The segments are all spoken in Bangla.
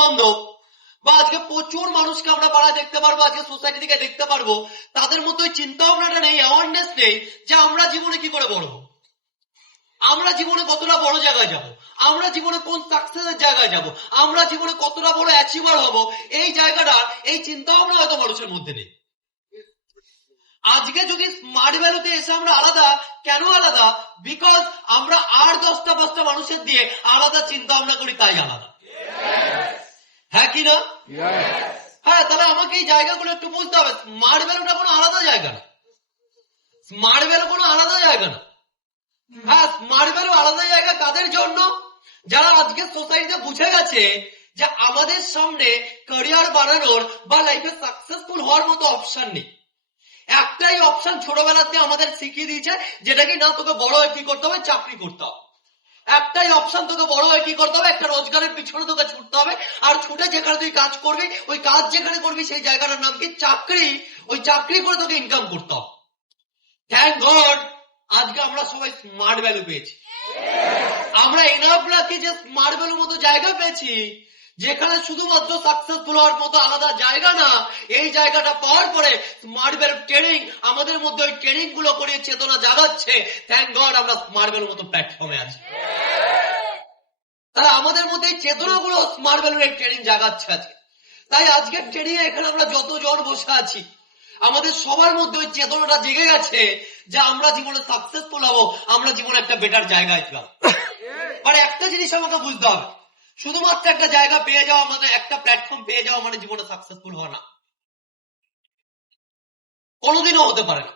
বান্ধব বা আজকে প্রচুর মানুষকে আমরা পাড়ায় দেখতে পারবো, আজকে সোসাইটি থেকে দেখতে পারবো, তাদের মধ্যে ওই চিন্তা ভাবনাটা নেই, অ্যাওয়ারনেস নেই যে আমরা জীবনে কি করে বড় হবো, আমরা জীবনে কতটা বড় জায়গায় যাব, আমরা জীবনে কোন সাকসেসের জায়গায় যাব, আমরা জীবনে কতটা বড় অ্যাচিভার হব, এই জায়গাটা, এই চিন্তা ভাবনা হয়তো মানুষের মধ্যে নেই। আজকে যদি স্মার্ট ভ্যালুতে এসে আমরা আলাদা, কেন আলাদা? বিকজ আমরা আর 10টা-5টা মানুষের দিয়ে আলাদা চিন্তা ভাবনা করি, তাই আলাদা। হ্যাঁ কি না? হ্যাঁ, তাহলে আমাকে এই জায়গাগুলো একটু বুঝতে হবে। স্মার্ট ভ্যালুটা কোনো আলাদা জায়গা না, স্মার্ট ভ্যালু কোনো আলাদা জায়গা না। হ্যাঁ, স্মার্ট ভ্যালু আলাদা জায়গা কাদের জন্য? যারা আজকে সোসাইটিতে বুঝে গেছে যে আমাদের সামনে ক্যারিয়ার বানানোর বা লাইফে সাকসেসফুল হওয়ার মতো অপশন নেই। একটাই অপশন ছোটবেলাতে আমাদের শিখিয়ে দিয়েছে, যেটা কি না, তোকে বড় হয়ে কি করতে হবে, চাকরি করতে হবে। একটাই অপশন, তোকে বড় হয়ে কি করতে হবে, একটা রোজগারের পিছনে তোকে ছুটতে হবে। আর ছুটে যেখানে তুই কাজ করবি, ওই কাজ যেখানে করবি সেই জায়গাটার নাম কি, চাকরি। ওই চাকরি করে তোকে ইনকাম করতে হবে। থ্যাংক গড আজকে আমরা সবাই স্মার্ট ভ্যালু পেয়েছি। আমরা এনাফ রাখি যে স্মার্ট ভ্যালু মতো জায়গা পেয়েছি, যেখানে শুধুমাত্র সাকসেসফুল হওয়ার মতো আলাদা জায়গা না, এই জায়গাটা পাওয়ার পরে স্মার্ট ভ্যালু ট্রেনিং আমাদের মধ্যে ওই ট্রেনিং গুলো করে চেতনা জাগাচ্ছে। থ্যাংক গড আমরা স্মার্ট ভ্যালু মতো প্ল্যাটফর্মে আছি। তাহলে আমাদের মধ্যে এই চেতনাগুলো স্মার্ট ভ্যালুর এই ট্রেনিং জাগাচ্ছে আজকে। তাই আজকের ট্রেনিং এখানে আমরা যতজন বসে আছি, আমাদের সবার মধ্যে ওই চেতনাটা জেগে গেছে যে আমরা জীবনে সাকসেসফুল হবো, আমরা জীবনে একটা বেটার জায়গায় যাবো। আর একটা জিনিস আমাকে বুঝতে হবে, শুধুমাত্র একটা জায়গা পেয়ে যাওয়া মানে, একটা প্ল্যাটফর্ম পেয়ে যাওয়া মানে জীবনে সাকসেসফুল হওয়া না, কোনোদিনও হতে পারে না।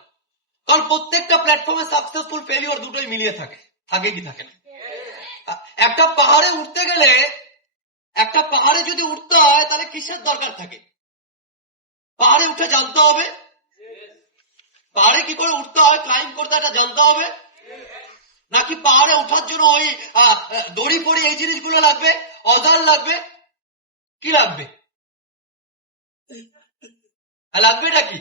কারণ প্রত্যেকটা প্ল্যাটফর্মে সাকসেসফুল ফেলিওর দুটোই মিলিয়ে থাকে, থাকে কি থাকে না। একটা পাহাড়ে উঠতে গেলে, একটা পাহাড়ে যদি উঠতে হয় তাহলে কিসের দরকার থাকে? পাহাড়ে উঠে জানতে হবে, পাহাড়ে কি করে উঠতে হয়, ক্লাইম্ব করতে এটা জানতে হবে, নাকি পাহাড়ে ওঠার জন্য ওই দড়ি পড়ি এই জিনিসগুলো লাগবে, অজাল লাগবে, কি লাগবে? লাগবে এটা কি?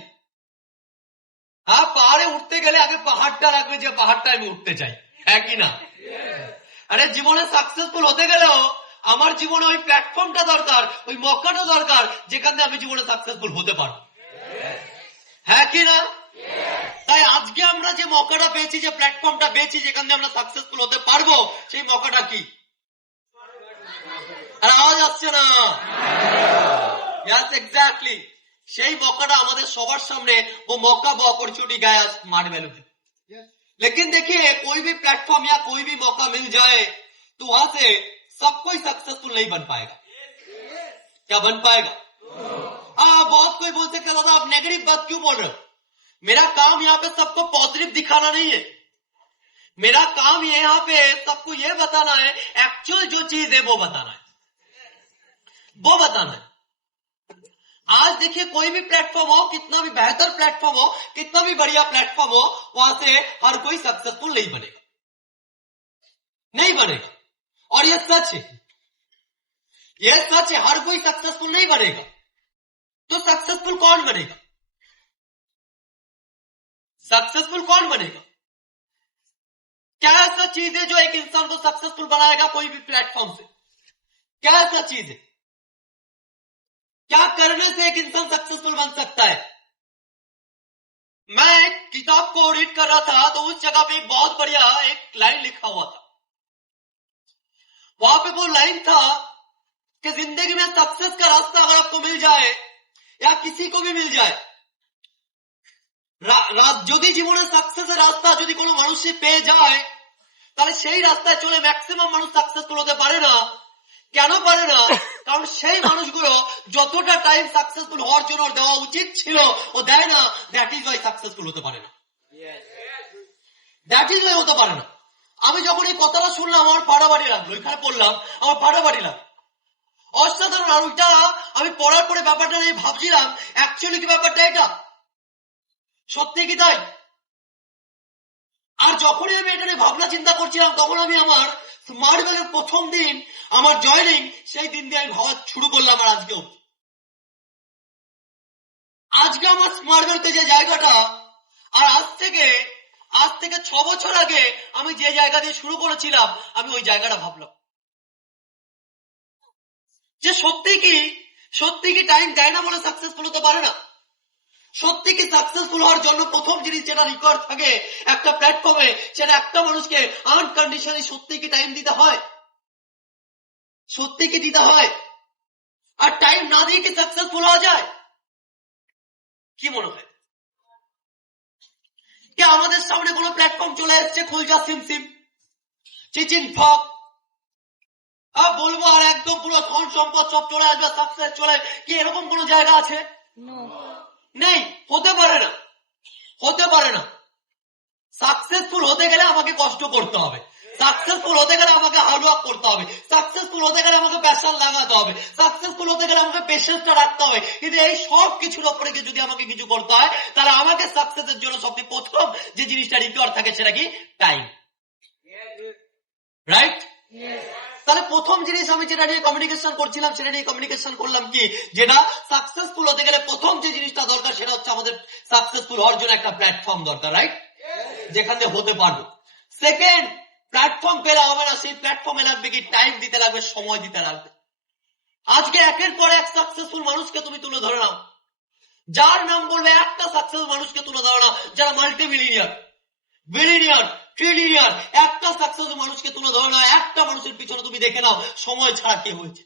হ্যাঁ, পাহাড়ে উঠতে গেলে আগে পাহাড়টা লাগবে, যে পাহাড়টা আমি উঠতে চাই। হ্যাঁ কি না? আরে জীবনে সাকসেসফুল হতে গেলেও আমার জীবনে ওই প্ল্যাটফর্মটা দরকার, ওই মক্কাটা দরকার, যেখানে আমি জীবনে সাকসেসফুল হতে পারবো। হ্যাঁ কি না? তাই আজকে আমরা যে মক্কাটা পেয়েছি, যে প্ল্যাটফর্মটা পেয়েছি, যেখানে আমরা সাকসেসফুল হতে পারবো, সেই মক্কাটা কি? আর আওয়াজ আসছে না? এক্স্যাক্টলি সেই মক্কাটা আমাদের সবার সামনে, वो मौका वो अपॉर्चुनिटी गया स्मार्ट वैल्यू पे। लेकिन देखिए कोई भी प्लेटफॉर्म या कोई भी मौका मिल जाए तो वहां से सब कोई सक्सेसफुल नहीं बन पाएगा। क्या बन पाएगा? बहुत कोई बोल सकते दादा आप नेगेटिव बात क्यों बोल रहे हो? मेरा काम यहाँ पे सबको पॉजिटिव दिखाना नहीं है, मेरा काम यहाँ पे सबको ये बताना है, एक्चुअल जो चीज है वो बताना है, वो बताना है। आज देखिए कोई भी प्लेटफॉर्म हो, कितना भी बेहतर प्लेटफॉर्म हो, कितना भी बढ़िया प्लेटफॉर्म हो, वहां से हर कोई सक्सेसफुल नहीं बनेगा, नहीं बनेगा। और ये सच है, ये सच है, हर कोई सक्सेसफुल नहीं बनेगा। तो सक्सेसफुल कौन बनेगा? सक्सेसफुल कौन बनेगा? क्या ऐसा चीज है जो एक इंसान को सक्सेसफुल बनाएगा कोई भी प्लेटफॉर्म से? क्या ऐसा चीज है? क्या करने से एक इंसान सक्सेसफुल बन सकता है? मैं एक किताब को रीड कर रहा था, तो उस जगह पे एक बहुत बढ़िया एक लाइन लिखा हुआ था। वहां पे वो लाइन था कि जिंदगी में सक्सेस का रास्ता अगर आपको मिल जाए या किसी को भी मिल जाए, যদি জীবনে সাকসেসের রাস্তা যদি কোনো মানুষই পেয়ে যায়, তাহলে সেই রাস্তায় চলে ম্যাক্সিমাম মানুষ সাকসেসফুল হতে পারে না। কেন পারে না? কারণ সেই মানুষগুলো যতটা টাইম সাকসেসফুল হওয়ার জন্য দেওয়া উচিত ছিল ও দেয় না, দ্যাট ইজ ওয়াই সাকসেসফুল হতে পারে না, দ্যাট ইজ ওয়াই হতে পারে না। আমি যখন এই কথাটা শুনলাম আমার ফাটাফাটি লাগলো, এখানে পড়লাম আমার ফাটাফাটি লাগলো, অসাধারণ। আর ওইটা আমি পড়ার পরে ব্যাপারটা নিয়ে ভাবছিলাম, অ্যাকচুয়ালি কি ব্যাপারটা এটা সত্যি কি তাই? আর যখনই আমি এটা নিয়ে ভাবনা চিন্তা করছিলাম, তখন আমি আমার স্মার্ট ভ্যালুর প্রথম দিন আমার জয়েনিং, সেই দিন দিয়ে আমি ভাবা শুরু করলাম। আর আজকে আমার স্মার্ট ভ্যালুতে যে জায়গাটা, আর আজ থেকে 6 বছর আগে আমি যে জায়গা দিয়ে শুরু করেছিলাম, আমি ওই জায়গাটা ভাবলাম। যে সত্যি কি টাইম দেয় না বলে সাকসেসফুল হতে পারে না? সত্যি কি সাকসেসফুল হওয়ার জন্য প্রথম জিনিস যেটা রিকোয়ার্ড থাকে একটা প্ল্যাটফর্মে, সেটা একটা মানুষকে আনকন্ডিশনালি সত্যি কি টাইম দিতে হয়? সত্যি কি দিতে হয়? আর টাইম না দিয়ে কি সাকসেসফুল হওয়া যায়? কি মনে হয়? কি আমাদের সামনে কোনো প্ল্যাটফর্ম চলে এসছে, খুলজা সিম চিচিন ফক, বলবো আর একদম পুরো ধন সম্পদ সব চলে আসবে, সাকসেস চলে, কি এরকম কোন জায়গা আছে? নেই, হতে পারে না, হতে পারে না। সাকসেসফুল হতে গেলে আমাকে কষ্ট করতে হবে, সাকসেসফুল হতে গেলে আমাকে হার্ডওয়ার্ক করতে হবে, সাকসেসফুল হতে গেলে আমাকে প্যাশন লাগাতে হবে, সাকসেসফুল হতে গেলে আমাকে পেশেন্সটা রাখতে হবে। কিন্তু এই সব কিছুর উপরে যদি আমাকে কিছু করতে হয়, তাহলে আমাকে সাকসেসের জন্য সবচেয়ে প্রথম যে জিনিসটা রিকোয়ার্ড থাকে সেটা কি? টাইম। রাইট? তাহলে প্রথম জিনিস আমি যেটা নিয়ে কমিউনিকেশন করছিলাম, সেটা নিয়ে কমিউনিকেশন করলাম কি, যেটা সাকসেসফুল হতে গেলে প্রথম যে জিনিসটা দরকার সেটা হচ্ছে আমাদের সাকসেসফুল হওয়ার জন্য একটা প্ল্যাটফর্ম দরকার, রাইট? যেখান থেকে হতে পারবো। সেকেন্ড, প্ল্যাটফর্ম পেলে হবে না, সেই প্ল্যাটফর্মে লাগবে কি? টাইম দিতে লাগবে, সময় দিতে লাগবে। আজকে একের পর এক সাকসেসফুল মানুষকে তুমি তুলে ধরে নাও, যার নাম বলবে একটা সাকসেসফুল মানুষকে তুলে ধরে নাও, যারা মাল্টি মিলিয়নিয়ার, বিলিয়নিয়ার, ট্রিলিয়নিয়ার, একটা সাকসেসফুল মানুষকে তুলে ধরে নাও, একটা মানুষের পিছনে তুমি দেখে নাও সময় ছাড়া কি হয়েছে।